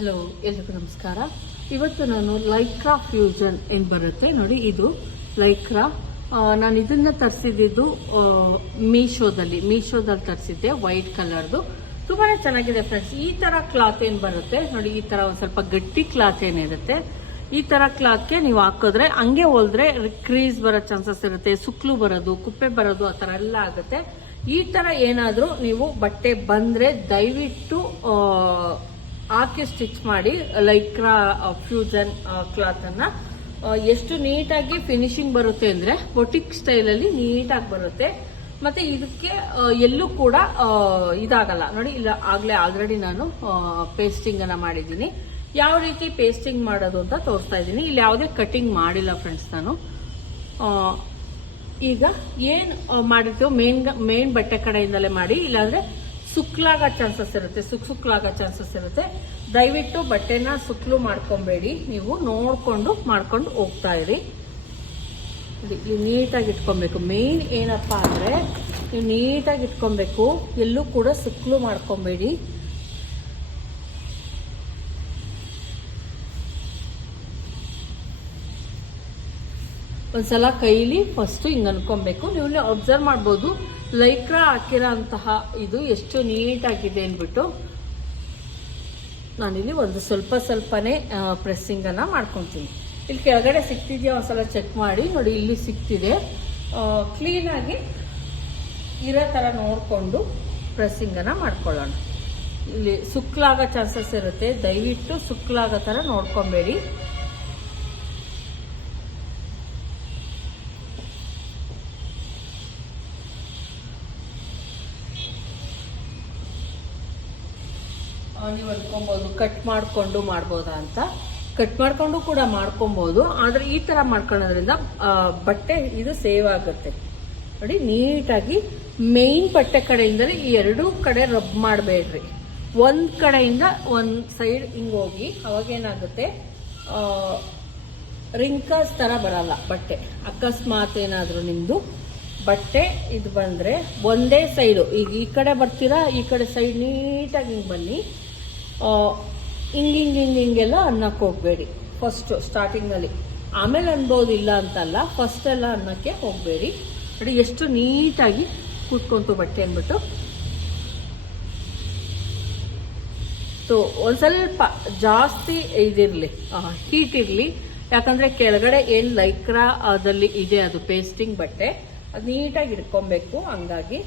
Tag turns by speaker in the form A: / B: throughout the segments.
A: Hello ಎಲ್ರಿಗೂ ನಮಸ್ಕಾರ. ಇವತ್ತು ನಾನು ಲೈಕ್ರಾ ಫ್ಯೂಷನ್ ಏನ್ ಬರುತ್ತೆ ನೋಡಿ, ಇದು ಲೈಕ್ರಾ ನಾನು ಇದನ್ನ ತರಿಸಿದ್ದು ಮೀಶೋದಲ್ಲಿ ಮೀಶೋದಲ್ಲಿ ತರಿಸಿದ್ದೆ ವೈಟ್ ಕಲರ್ದು ತುಂಬಾ ಚೆನ್ನಾಗಿದೆ ಫ್ರೆಂಡ್ಸ್ ಈ ತರ ಕ್ಲಾತ್ ಏನ್ ಬರುತ್ತೆ? ನೋಡಿ, ಈ ತರ ಒಂದು ಸ್ವಲ್ಪ ಗಟ್ಟಿ ಕ್ಲಾತ್ ಏನಿರುತ್ತೆ ಈ ತರ ಕ್ಲಾತ್ಗೆ ನೀವು ಹಾಕಿದ್ರೆ, ಹಂಗೆ ಹೋಲ್ದ್ರೆ ಕ್ರೀಸ್ ಬರೋ ಚಾನ್ಸಸ್ ಇರುತ್ತೆ ಸುಕ್ಲು ಬರೋದು, ಕುಪ್ಪೆ ಬರೋದು, ಆ ಥರ ಎಲ್ಲ ಆಗುತ್ತೆ. ಈ ತರ ಏನಾದರೂ ನೀವು ಬಟ್ಟೆ ಬಂದ್ರೆ ದಯವಿಟ್ಟು ಹಾಕಿ ಸ್ಟಿಚ್ ಮಾಡಿ ಲೈಕ್ರಾ ಕ್ಲಾತ್ ಅನ್ನ. ಆ, ಎಷ್ಟು ನೀಟಾಗಿ ಫಿನಿಶಿಂಗ್ ಬರುತ್ತೆ ಅಂದ್ರೆ ಬೊಟಿಕ್ ಸ್ಟೈಲ್ ಅಲ್ಲಿ ನೀಟಾಗಿ ಬರುತ್ತೆ. ಮತ್ತೆ ಇದಕ್ಕೆ ಎಲ್ಲೂ ಕೂಡ ಇದಾಗಲ್ಲ. ನೋಡಿ ಇಲ್ಲ ಆಗ್ಲೇ ಆಲ್ರೆಡಿ ನಾನು ಪೇಸ್ಟಿಂಗ್ ಅನ್ನ ಮಾಡಿದ್ದೀನಿ. ಯಾವ ರೀತಿ ಪೇಸ್ಟಿಂಗ್ ಮಾಡೋದು ಅಂತ ತೋರಿಸ್ತಾ ಇದ್ದೀನಿ. ಇಲ್ಲಿ ಯಾವುದೇ ಕಟಿಂಗ್ ಮಾಡಿಲ್ಲ ಫ್ರೆಂಡ್ಸ್ ನಾನು. ಈಗ ಏನ್ ಮಾಡಿರ್ತೀವೋ ಮೇನ್ ಮೇನ್ ಬಟ್ಟೆ ಕಡೆಯಿಂದಲೇ ಮಾಡಿ. ಇಲ್ಲಾಂದ್ರೆ ಸುಕ್ಲಾಗೋ ಚಾನ್ಸಸ್ ಇರುತ್ತೆ, ಸುಕ್ ಸುಕ್ಲಾಗೋ ಚಾನ್ಸಸ್ ಇರುತ್ತೆ. ದಯವಿಟ್ಟು ಬಟ್ಟೆನ ಸುಕ್ಲು ಮಾಡ್ಕೊಬೇಡಿ. ನೀವು ನೋಡ್ಕೊಂಡು ಮಾಡ್ಕೊಂಡು ಹೋಗ್ತಾ ಇರಿ. ನೀಟಾಗಿ ಇಟ್ಕೊಬೇಕು. ಮೇನ್ ಏನಪ್ಪಾ ಅಂದ್ರೆ, ನೀವು ನೀಟಾಗಿ ಇಟ್ಕೊಬೇಕು. ಎಲ್ಲೂ ಕೂಡ ಸುಕ್ಲು ಮಾಡ್ಕೊಬೇಡಿ. ಒಂದ್ಸಲ ಕೈಲಿ ಫಸ್ಟ್ ಹಿಂಗೆ ಅನ್ಕೊಬೇಕು. ನೀವು ಅಬ್ಸರ್ವ್ ಮಾಡ್ಬೋದು ಲೈಕ್ರಾ ಹಾಕಿರೋ ಅಂತಹ ಇದು ಎಷ್ಟು ನೀಟಾಗಿದೆ ಅಂದ್ಬಿಟ್ಟು. ನಾನಿಲ್ಲಿ ಒಂದು ಸ್ವಲ್ಪ ಸ್ವಲ್ಪನೇ ಪ್ರೆಸ್ಸಿಂಗನ್ನು ಮಾಡ್ಕೊತೀನಿ. ಇಲ್ಲಿ ಕೆಳಗಡೆ ಸಿಕ್ತಿದ್ಯಾ ಒಂದ್ಸಲ ಚೆಕ್ ಮಾಡಿ. ನೋಡಿ, ಇಲ್ಲಿ ಸಿಕ್ತಿದೆ. ಕ್ಲೀನಾಗಿ ಇರೋ ಥರ ನೋಡಿಕೊಂಡು ಪ್ರೆಸ್ಸಿಂಗನ್ನು ಮಾಡ್ಕೊಳ್ಳೋಣ. ಇಲ್ಲಿ ಸುಕ್ಲಾಗೋ ಚಾನ್ಸಸ್ ಇರುತ್ತೆ. ದಯವಿಟ್ಟು ಸುಕ್ಲಾಗೋ ಥರ ನೋಡ್ಕೊಬೇಡಿ. ಆ, ನೀವು ಕಟ್ ಮಾಡ್ಕೊಂಡು ಮಾಡ್ಬೋದಾ ಅಂತ. ಕಟ್ ಮಾಡ್ಕೊಂಡು ಕೂಡ ಮಾಡ್ಕೊಬೋದು ಆದರೆ ಈ ತರ ಮಾಡ್ಕೊಳ್ಳೋದ್ರಿಂದ ಬಟ್ಟೆ ಇದು ಸೇವ್ ಆಗುತ್ತೆ. ನೋಡಿ ನೀಟಾಗಿ ಮೇಯ್ನ್ ಬಟ್ಟೆ ಕಡೆಯಿಂದಲೇ ಈ ಎರಡೂ ಕಡೆ ರಬ್ ಮಾಡಬೇಡ್ರಿ. ಒಂದು ಕಡೆಯಿಂದ ಒಂದು ಸೈಡ್ ಹಿಂಗೆ ಹೋಗಿ ಅವಾಗೇನಾಗುತ್ತೆ ಏನಾಗುತ್ತೆ ಥರ ಬರಲ್ಲ ಬಟ್ಟೆ. ಅಕಸ್ಮಾತ್ ಏನಾದರೂ ನಿಮ್ಮದು ಬಟ್ಟೆ ಇದು ಬಂದ್ರೆ ಒಂದೇ ಸೈಡು ಈಗ ಈ ಕಡೆ ಬರ್ತೀರಾ ಈ ಕಡೆ ಸೈಡ್ ನೀಟಾಗಿ ಹಿಂಗೆ ಬನ್ನಿ. ಹಿಂಗ್ ಹಿಂಗೆ ಹಿಂಗ್ ಹಿಂಗೆಲ್ಲ ಅನ್ನಕ್ಕೆ ಹೋಗಬೇಡಿ. ಫಸ್ಟ್ ಸ್ಟಾರ್ಟಿಂಗಲ್ಲಿ ಆಮೇಲೆ ಅನ್ಬೋದು ಇಲ್ಲ ಅಂತಲ್ಲ ಫಸ್ಟ್ ಎಲ್ಲ ಅನ್ನಕ್ಕೆ ಹೋಗಬೇಡಿ. ನೋಡಿ, ಎಷ್ಟು ನೀಟಾಗಿ ಕೂತ್ಕೊಂತು ಬಟ್ಟೆ ಅಂದ್ಬಿಟ್ಟು. ಸೊ ಒಂದು ಸ್ವಲ್ಪ ಜಾಸ್ತಿ ಇದಿರಲಿ. ಹೀಟ್ ಇರಲಿ. ಯಾಕಂದ್ರೆ ಕೆಳಗಡೆ ಏನು ಲೈಕ್ರಾ ಅದಲ್ಲಿ ಇದೆ ಅದು ಪೇಸ್ಟಿಂಗ್ ಬಟ್ಟೆ, ಅದು ನೀಟಾಗಿ ಇಟ್ಕೊಬೇಕು. ಹಂಗಾಗಿ.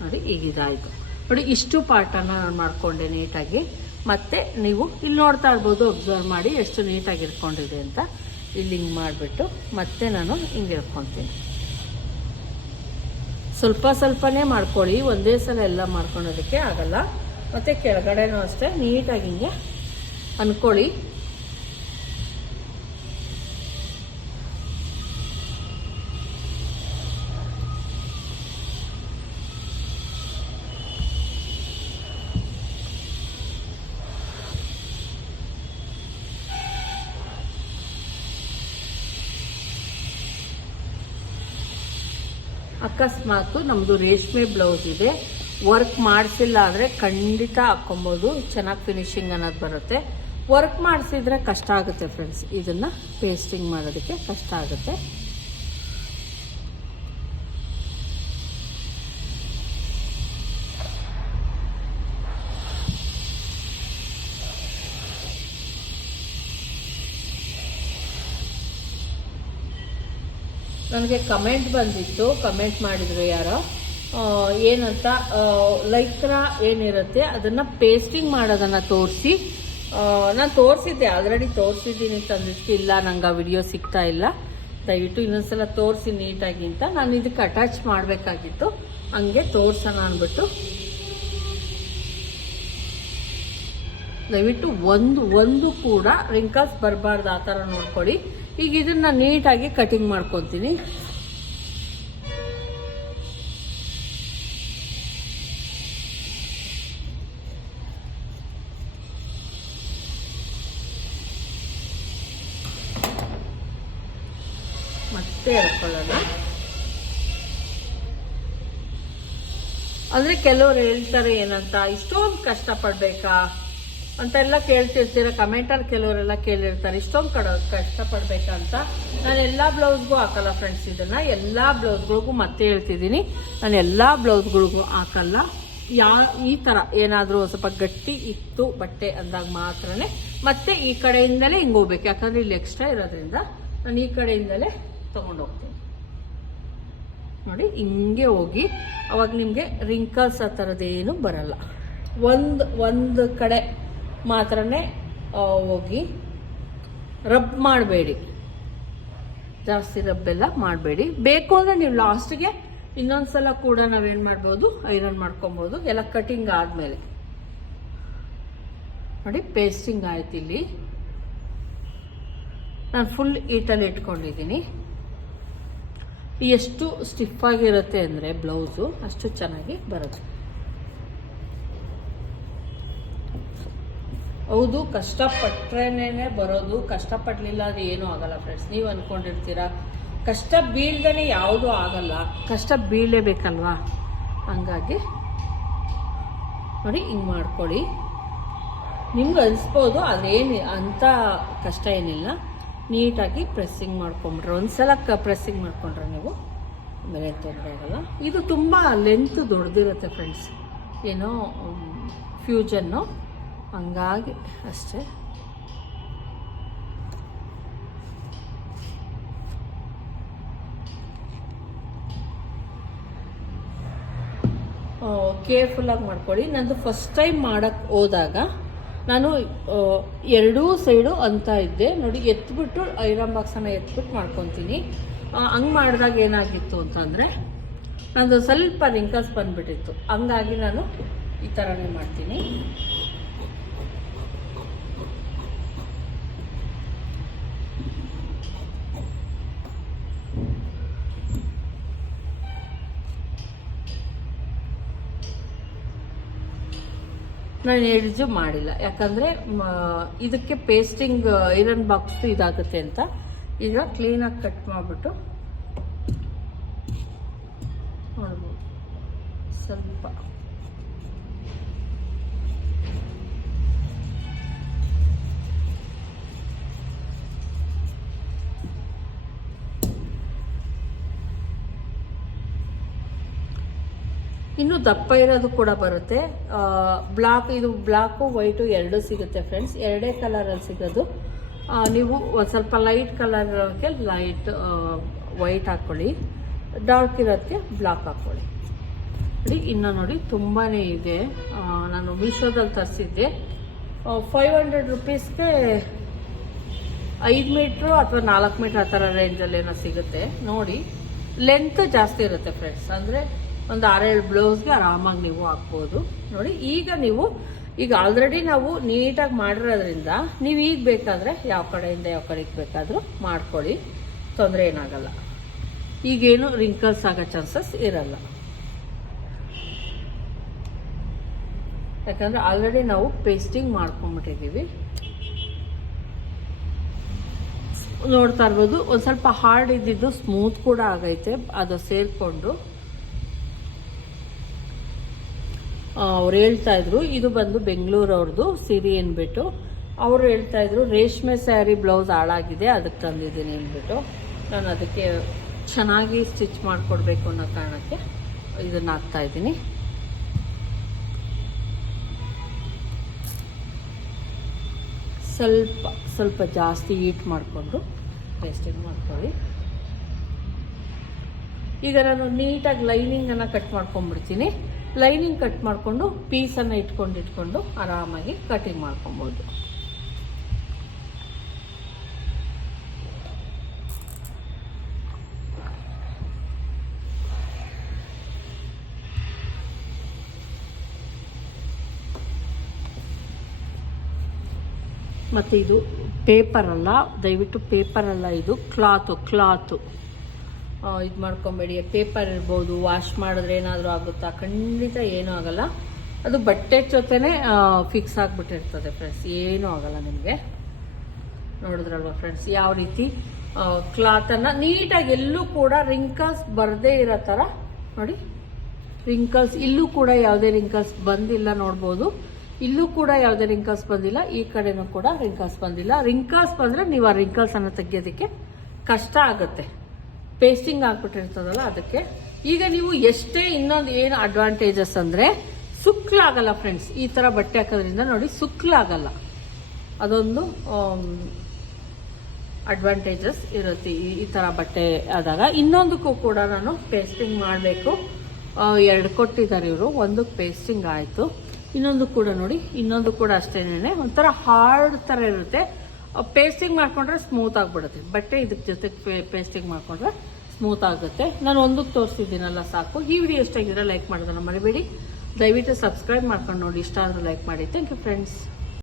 A: ನೋಡಿ ಈಗಿದಾಯಿತು ನೋಡಿ, ಇಷ್ಟು ಪಾರ್ಟನ್ನು ನಾನು ಮಾಡ್ಕೊಂಡೆ ನೀಟಾಗಿ. ಮತ್ತೆ ನೀವು ಇಲ್ಲಿ ನೋಡ್ತಾ ಇರ್ಬೋದು ಅಬ್ಸರ್ವ್ ಮಾಡಿ ಎಷ್ಟು ನೀಟಾಗಿ ಇಟ್ಕೊಂಡಿದೆ ಅಂತ. ಇಲ್ಲಿ ಹಿಂಗೆ ಮಾಡಿಬಿಟ್ಟು ಮತ್ತೆ ನಾನು ಹಿಂಗೆ ಇಟ್ಕೊತೀನಿ. ಸ್ವಲ್ಪ ಸ್ವಲ್ಪನೇ ಮಾಡ್ಕೊಳ್ಳಿ, ಒಂದೇ ಸಲ ಎಲ್ಲ ಮಾಡ್ಕೊಳೋದಕ್ಕೆ ಆಗಲ್ಲ. ಮತ್ತೆ ಕೆಳಗಡೆನೂ ಅಷ್ಟೇ ನೀಟಾಗಿ ಹಿಂಗೆ ಅನ್ಕೊಳ್ಳಿ. ಅಕಸ್ಮಾತ್ ನಮ್ಮದು ರೇಷ್ಮೆ ಬ್ಲೌಸ್ ಇದೆ. ವರ್ಕ್ ಮಾಡಿಸಿಲ್ಲ ಆದ್ರೆ ಖಂಡಿತ ಹಾಕ್ಕೊಬೋದು. ಚೆನ್ನಾಗಿ ಫಿನಿಶಿಂಗ್ ಅನ್ನೋದು ಬರುತ್ತೆ. ವರ್ಕ್ ಮಾಡಿಸಿದ್ರೆ ಕಷ್ಟ ಆಗುತ್ತೆ ಫ್ರೆಂಡ್ಸ್ ಇದನ್ನ ಪೇಸ್ಟಿಂಗ್ ಮಾಡೋದಕ್ಕೆ ಕಷ್ಟ ಆಗುತ್ತೆ. ನನಗೆ ಕಮೆಂಟ್ ಬಂದಿತ್ತು. ಕಮೆಂಟ್ ಮಾಡಿದರು ಯಾರೋ. ಏನಂತ ಲೈಕ್ರ ಏನಿರುತ್ತೆ ಅದನ್ನು ಪೇಸ್ಟಿಂಗ್ ಮಾಡೋದನ್ನು ತೋರಿಸಿ. ನಾನು ತೋರಿಸಿದ್ದೆ ಆಲ್ರೆಡಿ ತೋರಿಸಿದ್ದೀನಿ ಅಂತ ಅಂದಿದ್ದಕ್ಕೆ ಇಲ್ಲ, ನಂಗೆ ಆ ವಿಡಿಯೋ ಸಿಗ್ತಾ ಇಲ್ಲ. ದಯವಿಟ್ಟು ಇನ್ನೊಂದ್ಸಲ ತೋರಿಸಿ ನೀಟಾಗಿ ಅಂತ. ನಾನು ಇದಕ್ಕೆ ಅಟ್ಯಾಚ್ ಮಾಡಬೇಕಾಗಿತ್ತು. ಹಂಗೆ ತೋರಿಸೋಣ ಅಂದ್ಬಿಟ್ಟು. ದಯವಿಟ್ಟು ಒಂದು ಒಂದು ಕೂಡ ರಿಂಕಲ್ಸ್ ಬರಬಾರ್ದು ಆ ಥರ ನೋಡ್ಕೊಳ್ಳಿ ಈಗ ಇದನ್ನ ನೀಟಾಗಿ ಕಟಿಂಗ್ ಮಾಡ್ಕೊತೀನಿ ಮತ್ತೆ ಎಳ್ಕೊಳ್ಳೋಣ. ಅಂದ್ರೆ ಕೆಲವರು ಹೇಳ್ತಾರೆ ಏನಂತ ಇಷ್ಟೊಂದು ಕಷ್ಟಪಡ್ಬೇಕಾ? ಅಂತೆಲ್ಲ ಕೇಳ್ತಿರ್ತೀರ, ಕಮೆಂಟಲ್ಲಿ ಕೆಲವರೆಲ್ಲ ಕೇಳಿರ್ತಾರೆ. ಇಷ್ಟೊಂದು ಕಡ ಕಷ್ಟಪಡ್ಬೇಕಂತ ನಾನು ಎಲ್ಲ ಬ್ಲೌಸ್ಗೂ ಹಾಕಲ್ಲ ಫ್ರೆಂಡ್ಸ್ ಇದನ್ನ ಎಲ್ಲ ಬ್ಲೌಸ್ಗಳಿಗೂ ಮತ್ತೆ ಹೇಳ್ತಿದ್ದೀನಿ. ನಾನು ಎಲ್ಲ ಬ್ಲೌಸ್ಗಳಿಗೂ ಹಾಕಲ್ಲ. ಯಾ, ಈ ಥರ ಏನಾದರೂ ಸ್ವಲ್ಪ ಗಟ್ಟಿ ಇತ್ತು ಬಟ್ಟೆ ಅಂದಾಗ ಮಾತ್ರನೇ ಮತ್ತೆ ಈ ಕಡೆಯಿಂದಲೇ ಹಿಂಗೆ ಹೋಗ್ಬೇಕು. ಯಾಕಂದ್ರೆ ಇಲ್ಲಿ ಎಕ್ಸ್ಟ್ರಾ ಇರೋದ್ರಿಂದ ನಾನು ಈ ಕಡೆಯಿಂದಲೇ ಹೋಗ್ತೀನಿ. ನೋಡಿ, ಹಿಂಗೆ ಹೋಗಿ ಅವಾಗ ನಿಮಗೆ ರಿಂಕಲ್ಸ್ ಆ ಥರದ್ದೇನು ಬರಲ್ಲ. ಒಂದು ಒಂದು ಕಡೆ ಮಾತ್ರನೇ ಹೋಗಿ ರಬ್ ಮಾಡಬೇಡಿ. ಜಾಸ್ತಿ ರಬ್ಬೆಲ್ಲ ಮಾಡಬೇಡಿ. ಬೇಕು ಅಂದರೆ ನೀವು ಲಾಸ್ಟ್ಗೆ ಇನ್ನೊಂದ್ಸಲ ಕೂಡ ನಾವೇನು ಮಾಡ್ಬೋದು, ಐರನ್ ಮಾಡ್ಕೊಬೋದು. ಎಲ್ಲ ಕಟಿಂಗ್ ಆದಮೇಲೆ. ನೋಡಿ ಪೇಸ್ಟಿಂಗ್ ಆಯ್ತು ಇಲ್ಲಿ. ನಾನು ಫುಲ್ ಈಟಲ್ಲಿ ಇಟ್ಕೊಂಡಿದ್ದೀನಿ. ಎಷ್ಟು ಸ್ಟಿಫ್ ಆಗಿರುತ್ತೆ ಅಂದರೆ ಬ್ಲೌಸು ಅಷ್ಟು ಚೆನ್ನಾಗಿ ಬರುತ್ತೆ. ಹೌದು, ಕಷ್ಟಪಟ್ರೇನೆ ಬರೋದು, ಕಷ್ಟಪಡಲಿಲ್ಲ ಅದು ಏನೂ ಆಗಲ್ಲ ಫ್ರೆಂಡ್ಸ್ ನೀವು ಅಂದ್ಕೊಂಡಿರ್ತೀರ ಕಷ್ಟ ಬೀಳ್ದೇ ಯಾವುದೂ ಆಗಲ್ಲ. ಕಷ್ಟ ಬೀಳಲೇಬೇಕಲ್ವಾ? ಹಂಗಾಗಿ ನೋಡಿ, ಹಿಂಗೆ ಮಾಡ್ಕೊಳ್ಳಿ. ನಿಮ್ಗೆ ಅನಿಸ್ಬೋದು, ಅದೇನು ಅಂಥ ಕಷ್ಟ ಏನಿಲ್ಲ. ನೀಟಾಗಿ ಪ್ರೆಸ್ಸಿಂಗ್ ಮಾಡ್ಕೊಂಬಿಟ್ರೆ ಒಂದ್ಸಲ ಕ ಪ್ರೆಸ್ಸಿಂಗ್ ಮಾಡ್ಕೊಂಡ್ರೆ ನೀವು ಆಮೇಲೆ ತೊಂದರೆ ಆಗಲ್ಲ. ಇದು ತುಂಬ ಲೆಂತ್ ದೊಡ್ಡದಿರುತ್ತೆ ಫ್ರೆಂಡ್ಸ್ ಏನೋ ಫ್ಯೂಜನ್ನು ಹಂಗಾಗಿ ಅಷ್ಟೇ. ಕೇರ್ಫುಲ್ಲಾಗಿ ಮಾಡ್ಕೊಳ್ಳಿ. ನಂದು ಫಸ್ಟ್ ಟೈಮ್ ಮಾಡೋಕ್ಕೆ ಹೋದಾಗ ನಾನು ಎರಡೂ ಸೈಡು ಅಂತ ಇದ್ದೆ. ನೋಡಿ, ಎತ್ಬಿಟ್ಟು ಐರನ್ ಬಾಕ್ಸನ್ನು ಎತ್ಬಿಟ್ಟು ಮಾಡ್ಕೊತೀನಿ. ಹಂಗೆ ಮಾಡಿದಾಗ ಏನಾಗಿತ್ತು ಅಂತಂದರೆ, ನಂದು ಸ್ವಲ್ಪ ರಿಂಕಲ್ಸ್ ಬಂದುಬಿಟ್ಟಿತ್ತು. ಹಂಗಾಗಿ ನಾನು ಈ ಥರನೇ ಮಾಡ್ತೀನಿ. ನಾನು ಹೇಳಿದ್ದು ಮಾಡಿಲ್ಲ. ಯಾಕಂದರೆ ಇದಕ್ಕೆ ಪೇಸ್ಟಿಂಗ್ ಐರನ್ ಬಾಕ್ಸ್ ಇದಾಗುತ್ತೆ ಅಂತ. ಈಗ ಕ್ಲೀನಾಗಿ ಕಟ್ ಮಾಡಿಬಿಟ್ಟು ಮಾಡ್ಬೋದು. ಸ್ವಲ್ಪ. ಇನ್ನು ದಪ್ಪ ಇರೋದು ಕೂಡ ಬರುತ್ತೆ. ಬ್ಲಾಕ್ ಇದು ಬ್ಲಾಕು, ವೈಟು ಎರಡೂ ಸಿಗುತ್ತೆ ಫ್ರೆಂಡ್ಸ್. ಎರಡೇ ಕಲರಲ್ಲಿ ಸಿಗೋದು. ನೀವು ಒಂದು ಸ್ವಲ್ಪ ಲೈಟ್ ಕಲರ್ ಇರೋಕ್ಕೆ ಲೈಟ್ ವೈಟ್ ಹಾಕ್ಕೊಳ್ಳಿ ಡಾರ್ಕ್ ಇರೋದಕ್ಕೆ ಬ್ಲಾಕ್ ಹಾಕ್ಕೊಳ್ಳಿ ನೋಡಿ, ಇನ್ನು ನೋಡಿ ತುಂಬಾ ಇದೆ. ನಾನು ಮೀಶೋದಲ್ಲಿ ತರಿಸಿದ್ದೆ. ಫೈವ್ ಹಂಡ್ರೆಡ್ ರುಪೀಸ್ಗೆ ಐದು ಮೀಟ್ರು ಅಥವಾ ನಾಲ್ಕು ಮೀಟ್ರ್ ಆ ಥರ ರೇಂಜಲ್ಲಿ ಏನೋ ಸಿಗುತ್ತೆ. ನೋಡಿ ಲೆಂತ್ ಜಾಸ್ತಿ ಇರುತ್ತೆ ಫ್ರೆಂಡ್ಸ್. ಅಂದರೆ ಒಂದು ಆರೇಳು ಬ್ಲೌಸ್ಗೆ ಆರಾಮಾಗಿ ನೀವು ಹಾಕ್ಬೋದು. ನೋಡಿ, ಈಗ ನೀವು, ಈಗ ಆಲ್ರೆಡಿ ನಾವು ನೀಟಾಗಿ ಮಾಡಿರೋದ್ರಿಂದ ನೀವು ಈಗ ಬೇಕಾದರೆ ಯಾವ ಕಡೆಯಿಂದ ಯಾವ ಕಡೆಗೆ ಬೇಕಾದರೂ ಮಾಡ್ಕೊಳ್ಳಿ. ತೊಂದರೆ ಏನಾಗಲ್ಲ. ಈಗೇನು ರಿಂಕಲ್ಸ್ ಆಗೋ ಚಾನ್ಸಸ್ ಇರಲ್ಲ. ಯಾಕಂದರೆ ಆಲ್ರೆಡಿ ನಾವು ಪೇಸ್ಟಿಂಗ್ ಮಾಡ್ಕೊಂಬಿಟ್ಟಿದ್ದೀವಿ ನೋಡ್ತಾ ಇರ್ಬೋದು, ಒಂದು ಸ್ವಲ್ಪ ಹಾರ್ಡ್ ಇದ್ದಿದ್ದು ಸ್ಮೂತ್ ಕೂಡ ಆಗೈತೆ, ಅದು ಸೇರಿಕೊಂಡು. ಅವ್ರು ಹೇಳ್ತಾ ಇದ್ರು, ಇದು ಬಂದು ಬೆಂಗಳೂರು ಅವ್ರದ್ದು ಸಿರಿ ಅಂದ್ಬಿಟ್ಟು ಅವರು ಹೇಳ್ತಾ ಇದ್ರು, ರೇಷ್ಮೆ ಸ್ಯಾರಿ ಬ್ಲೌಸ್ ಹಾಳಾಗಿದೆ ಅದಕ್ಕೆ ತಂದಿದ್ದೀನಿ ಅಂದ್ಬಿಟ್ಟು ನಾನು ಅದಕ್ಕೆ ಚೆನ್ನಾಗಿ ಸ್ಟಿಚ್ ಮಾಡಿಕೊಡ್ಬೇಕು ಅನ್ನೋ ಕಾರಣಕ್ಕೆ ಇದನ್ನು ಹಾಕ್ತಾ ಇದ್ದೀನಿ. ಸ್ವಲ್ಪ ಸ್ವಲ್ಪ ಜಾಸ್ತಿ ಹೀಟ್ ಮಾಡಿಕೊಂಡು ಪೇಸ್ಟಿಂಗ್ ಮಾಡ್ಕೊಳ್ಳಿ. ಈಗ ನಾನು ನೀಟಾಗಿ ಲೈನಿಂಗನ್ನು ಕಟ್ ಮಾಡ್ಕೊಂಡ್ಬಿಡ್ತೀನಿ. ಲೈನಿಂಗ್ ಕಟ್ ಮಾಡಿಕೊಂಡು ಪೀಸನ್ನು ಇಟ್ಕೊಂಡು ಇಟ್ಕೊಂಡು ಆರಾಮಾಗಿ ಕಟಿಂಗ್ ಮಾಡ್ಕೊಬೋದು. ಮತ್ತು ಇದು ಪೇಪರಲ್ಲ ದಯವಿಟ್ಟು ಪೇಪರಲ್ಲ ಇದು ಕ್ಲಾತು ಕ್ಲಾತು ಇದು ಮಾಡ್ಕೊಬೇಡಿ. ಪೇಪರ್ ಇರ್ಬೋದು, ವಾಶ್ ಮಾಡಿದ್ರೆ ಏನಾದರೂ ಆಗುತ್ತಾ? ಖಂಡಿತ ಏನೂ ಆಗಲ್ಲ. ಅದು ಬಟ್ಟೆ ಜೊತೆನೇ ಫಿಕ್ಸ್ ಆಗಿಬಿಟ್ಟಿರ್ತದೆ ಫ್ರೆಂಡ್ಸ್ ಏನೂ ಆಗಲ್ಲ ನಿಮಗೆ. ನೋಡಿದ್ರಲ್ವ ಫ್ರೆಂಡ್ಸ್ ಯಾವ ರೀತಿ? ಕ್ಲಾತನ್ನು ನೀಟಾಗಿ ಎಲ್ಲೂ ಕೂಡ ರಿಂಕಲ್ಸ್ ಬರದೇ ಇರೋ ಥರ ನೋಡಿ. ರಿಂಕಲ್ಸ್ ಇಲ್ಲೂ ಕೂಡ ಯಾವುದೇ ರಿಂಕಲ್ಸ್ ಬಂದಿಲ್ಲ ನೋಡ್ಬೋದು. ಇಲ್ಲೂ ಕೂಡ ಯಾವುದೇ ರಿಂಕಲ್ಸ್ ಬಂದಿಲ್ಲ. ಈ ಕಡೆನೂ ಕೂಡ ರಿಂಕಲ್ಸ್ ಬಂದಿಲ್ಲ. ರಿಂಕಲ್ಸ್ ಬಂದ್ರೆ ನೀವು ಆ ರಿಂಕಲ್ಸ್ ಅನ್ನ ತೆಗಿಯೋದಕ್ಕೆ ಕಷ್ಟ ಆಗುತ್ತೆ. ಪೇಸ್ಟಿಂಗ್ ಆಗ್ಬಿಟ್ಟಿರ್ತದಲ್ಲ ಅದಕ್ಕೆ. ಈಗ ನೀವು ಎಷ್ಟೇ ಇನ್ನೊಂದು ಏನು ಅಡ್ವಾಂಟೇಜಸ್ ಅಂದ್ರೆ ಸುಕ್ಲಾಗಲ್ಲ ಫ್ರೆಂಡ್ಸ್ ಈ ತರ ಬಟ್ಟೆ ಹಾಕೋದ್ರಿಂದ ನೋಡಿ ಸುಕ್ಲಾಗಲ್ಲ ಅದೊಂದು ಅಡ್ವಾಂಟೇಜಸ್ ಇರುತ್ತೆ ಈ ಈ ಥರ ಬಟ್ಟೆ ಆದಾಗ. ಇನ್ನೊಂದಕ್ಕೂ ಕೂಡ ನಾನು ಪೇಸ್ಟಿಂಗ್ ಮಾಡಬೇಕು. ಎರಡು ಕೊಟ್ಟಿದ್ದಾರೆ ಇವರು. ಒಂದು ಪೇಸ್ಟಿಂಗ್ ಆಯಿತು. ಇನ್ನೊಂದು ಕೂಡ ನೋಡಿ, ಇನ್ನೊಂದು ಕೂಡ ಅಷ್ಟೇನೆ ಒಂಥರ ಹಾರ್ಡ್ ಥರ ಇರುತ್ತೆ. ಪೇಸ್ಟಿಂಗ್ ಮಾಡ್ಕೊಂಡ್ರೆ ಸ್ಮೂತ್ ಆಗಿಬಿಡುತ್ತೆ. ಬಟ್ಟೆ ಇದಕ್ಕೆ ಜೊತೆಗೆ ಪೇಸ್ಟಿಂಗ್ ಮಾಡ್ಕೊಂಡ್ರೆ ಸ್ಮೂತ್ ಆಗುತ್ತೆ. ನಾನು ಒಂದಕ್ಕೆ ತೋರಿಸಿದ್ದೀನಲ್ಲ, ಸಾಕು. ಈ ವಿಡಿಯೋ ಇಷ್ಟ ಆಗಿದ್ರೆ ಲೈಕ್ ಮಾಡೋದನ್ನು ಮರಿಬೇಡಿ. ದಯವಿಟ್ಟು ಸಬ್ಸ್ಕ್ರೈಬ್ ಮಾಡ್ಕೊಂಡು ನೋಡಿ. ಇಷ್ಟ ಆದರೂ ಲೈಕ್ ಮಾಡಿ. Thank you friends